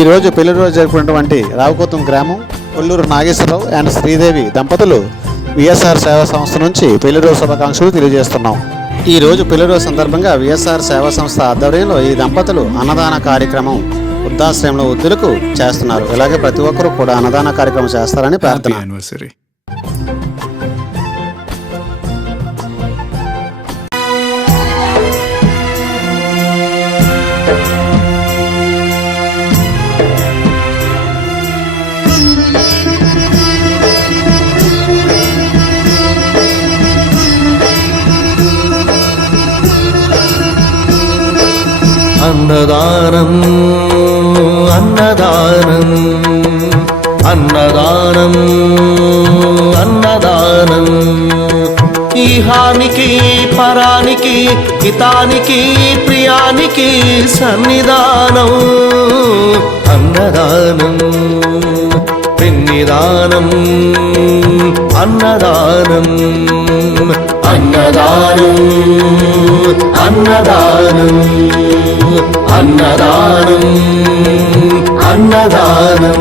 ఈరోజు పెళ్లి రోజు జరుపుకున్నటువంటి రావుకోతం గ్రామం కొల్లూరు నాగేశ్వరరావు అండ్ శ్రీదేవి దంపతులు విఎస్ఆర్ సేవా సంస్థ నుంచి పెళ్లి రోజు శుభాకాంక్షలు తెలియజేస్తున్నాం. ఈ రోజు పెళ్లి రోజు సందర్భంగా విఎస్ఆర్ సేవా సంస్థ ఆధ్వర్యంలో ఈ దంపతులు అన్నదాన కార్యక్రమం వృద్ధాశ్రయంలో వృద్ధులకు చేస్తున్నారు. ఇలాగే ప్రతి ఒక్కరూ కూడా అన్నదాన కార్యక్రమం చేస్తారని ప్రార్థన. అన్నదానం అన్నదానం అన్నదానం అన్నదానం ఈహానికి పరానికి హితానికి ప్రియానికి సన్నిధానం అన్నదానం పిన్నిదానం అన్నదానం అన్నదానం అన్నదానం అన్నదానం అన్నదానం